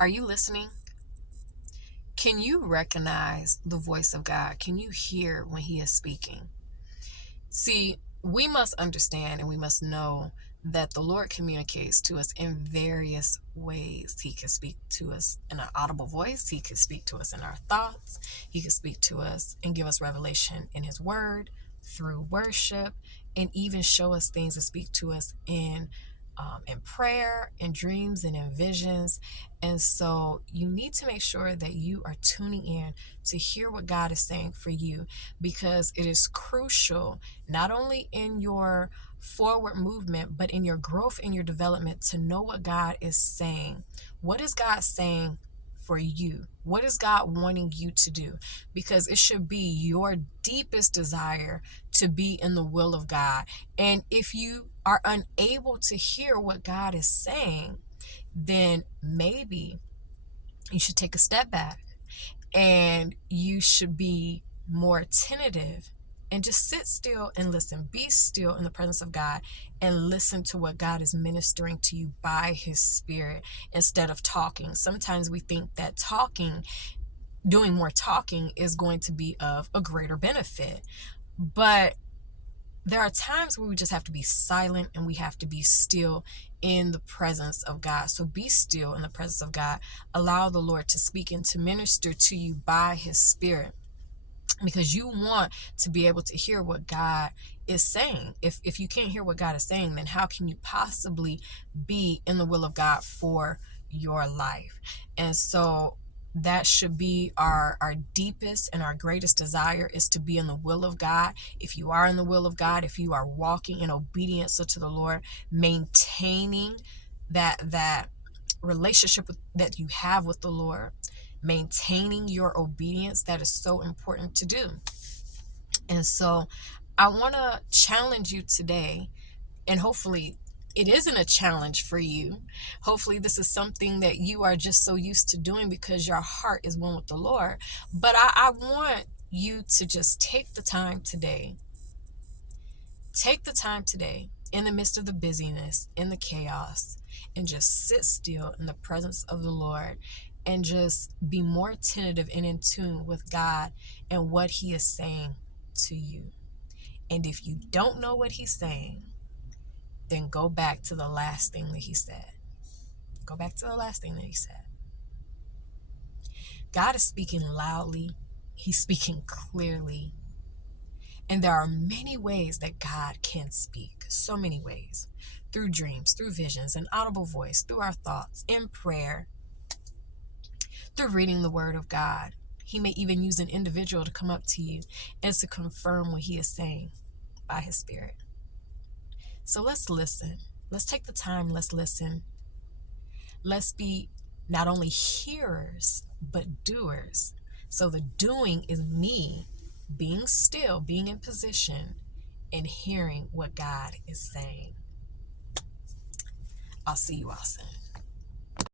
Are you listening? Can you recognize the voice of God? Can you hear when He is speaking? See, we must understand and we must know that the Lord communicates to us in various ways. He can speak to us in an audible voice. He can speak to us in our thoughts. He can speak to us and give us revelation in His Word, through worship, and even show us things and speak to us in prayer, in dreams, and in visions. And so you need to make sure that you are tuning in to hear what God is saying for you, because it is crucial, not only in your forward movement, but in your growth and your development, to know what God is saying. What is God saying for you? What is God wanting you to do? Because it should be your deepest desire to be in the will of God. And if you are unable to hear what God is saying, then maybe you should take a step back and you should be more attentive and just sit still and listen. Be still in the presence of God and listen to what God is ministering to you by His Spirit instead of talking. Sometimes we think that doing more talking is going to be of a greater benefit. But there are times where we just have to be silent and we have to be still in the presence of God. So be still in the presence of God. Allow the Lord to speak and to minister to you by His Spirit, because you want to be able to hear what God is saying. If you can't hear what God is saying, then how can you possibly be in the will of God for your life? And so that should be our deepest and our greatest desire, is to be in the will of God. If you are in the will of God, if you are walking in obedience to the Lord, maintaining that relationship that you have with the Lord, maintaining your obedience, that is so important to do. And so I want to challenge you today, and hopefully it isn't a challenge for you. Hopefully this is something that you are just so used to doing because your heart is one with the Lord. But I want you to just take the time today in the midst of the busyness, in the chaos, and just sit still in the presence of the Lord and just be more attentive and in tune with God and what He is saying to you. And if you don't know what He's saying, then go back to the last thing that He said. Go back to the last thing that He said. God is speaking loudly. He's speaking clearly. And there are many ways that God can speak. So many ways. Through dreams, through visions, an audible voice, through our thoughts, in prayer, through reading the Word of God. He may even use an individual to come up to you and to confirm what He is saying by His Spirit. So let's listen. Let's take the time. Let's listen. Let's be not only hearers, but doers. So the doing is me being still, being in position, and hearing what God is saying. I'll see you all soon.